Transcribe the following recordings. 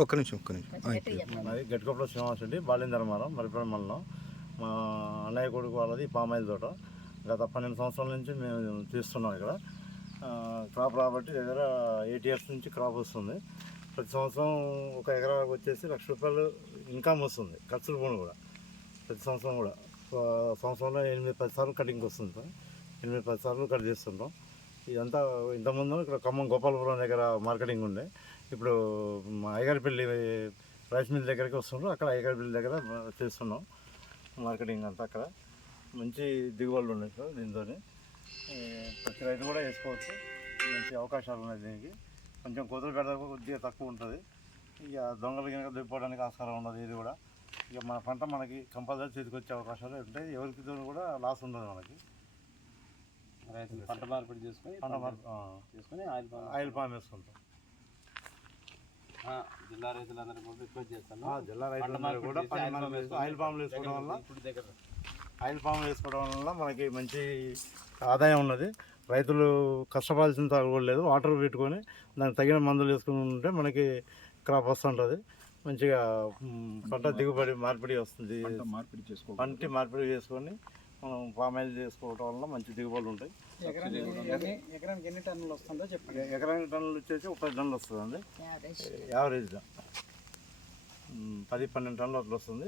ఒక్క నిమిషం ఒక్క నిమిషం. అది గట్టికొప్పల శ్రీనివాస్ రెడ్డి బాలిందరమారం మరిపడ మండలం. మా అన్నయ్య కొడుకు వాళ్ళది పామాయిల్ తోట. గత పన్నెండు సంవత్సరాల నుంచి మేము తీస్తున్నాం ఇక్కడ. ఆ, క్రాప్ రాబట్టి దగ్గర ఎయిట్ ఇయర్స్ నుంచి క్రాప్ వస్తుంది. ప్రతి సంవత్సరం ఒక ఎకరా వచ్చేసి లక్ష రూపాయలు ఇన్కమ్ వస్తుంది ఖర్చులు పోను కూడా. ప్రతి సంవత్సరం కూడా. సంవత్సరంలో ఎనిమిది పది సార్లు కటింగ్ వస్తుంది. సార్ ఎనిమిది పది సార్లు కట్ చేస్తుంటాం. ఇదంతా ఇంతకుముందు ఇక్కడ ఖమ్మం గోపాలపురం దగ్గర మార్కెటింగ్ ఉండే. ఇప్పుడు మా అయ్యగారిపల్లి రైస్ మిల్ దగ్గరికి వస్తుండ్రు. అక్కడ అయ్యగారిపల్లి దగ్గర చేస్తున్నాం. మార్కెటింగ్ అంతా అక్కడ. మంచి దిగుబడులు ఉన్నాయి సార్ దీంతో ప్రతి రైతు కూడా వేసుకోవచ్చు. మంచి అవకాశాలు ఉన్నాయి దీనికి. కొంచెం కోతులు పెడతా కొద్దిగా తక్కువ ఉంటుంది. ఇక దొంగలు కనుక దిగిపోవడానికి ఆస్కారం ఉండదు ఇది కూడా. ఇక మన పంట మనకి కంపల్సరీ చేతికి వచ్చే అవకాశాలు ఉంటాయి. ఎవరికి కూడా లాస్ ఉండదు మనకి. రైతులు పంట మార్పిడి చేసుకొని పంట మార్- ఆ, చేసుకొని ఆయిల్ పామ్ ఆయిల్ పామ్ వేసుకుంటాం. జిల్లా రైతులందరూ కూడా రిక్వెస్ట్ చేస్తాను. ఆ, జిల్లా రైతులందరూ కూడా ఆయిల్ మనం పామ్లు వేసుకోవడం వల్ల ఇప్పుడు దగ్గర. ఆయిల్ పామ్ వేసుకోవడం వల్ల మనకి మంచి ఆదాయం ఉన్నది. రైతులు కష్టపడాల్సిన కూడా లేదు. వాటర్ పెట్టుకొని దానికి తగిన మందులు వేసుకుని ఉంటే మనకి క్రాప్ వస్తుంటుంది మంచిగా పంట దిగుబడి మార్పిడి వస్తుంది. మార్పిడి చేసుకో పంటి మార్పిడి చేసుకొని మనం పామ్ ఆయిల్ చేసుకోవడం వల్ల మంచి దిగుబడులు ఉంటాయి. ఎకరానికి ఎన్ని ఎకరానికి ఎన్ని టన్నులు వస్తుందో చెప్పండి. ఎకరానికి టన్నులు వచ్చేసి ఒక పది టన్నులు వస్తుందండి. యావరేజ్గా పది పన్నెండు టన్నులు అట్లా వస్తుంది.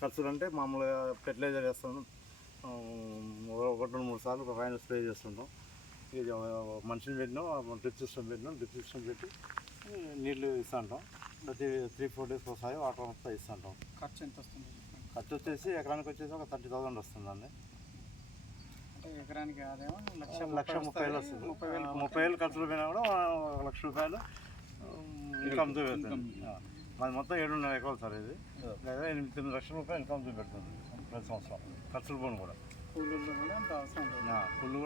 ఖర్చులు అంటే మామూలుగా ఫెర్టిలైజర్ వేస్తాను ఒకటి రెండు మూడు సార్లు పైన స్ప్రే చేస్తుంటాం. ఇది మనిషిని పెట్టినాం డ్రిప్ సిస్టమ్ పెట్టినాం డ్రిప్ సిస్టమ్ పెట్టి ఈ నీళ్ళు ఇస్తుంటాం. ప్రతి త్రీ ఫోర్ డేస్కి ఒకసారి వాటర్ అంతా ఇస్తుంటాం. ఖర్చు ఎంత వస్తుంది. ఖర్చు వచ్చేసి ఎకరానికి వచ్చేసి ఒక థర్టీ థౌసండ్ వస్తుందండి. ఎకరానికి ఆదాయం లక్ష లక్ష ముప్పై వేలు వస్తుంది. ముప్పై వేలు ముప్పై వేలు ఖర్చులు పోయినా కూడా ఒక లక్ష రూపాయలు ఇన్కమ్ చూపెడుతుంది మాది మొత్తం ఏడున్నర ఎకరాలు సార్ ఇది. లేదా ఎనిమిది తొమ్మిది లక్షల రూపాయలు ఇన్కమ్ చూపెడుతుంది ప్రతి సంవత్సరం ఖర్చులు పోను కూడా. కూలీల్లో కూడా పుల్లు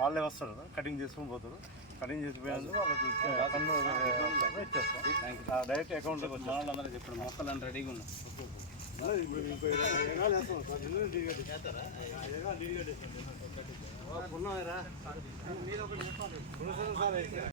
వాళ్ళే వస్తారు కటింగ్ చేసుకొని పోతారు. కటింగ్ చేసిపోయినందుకు వాళ్ళకి ఇచ్చేస్తాం డైరెక్ట్ అకౌంట్లోకి వాళ్ళందరూ చెప్పండి మొక్కలు రెడీగా ఉన్నాయి. వచ్చేస్తాం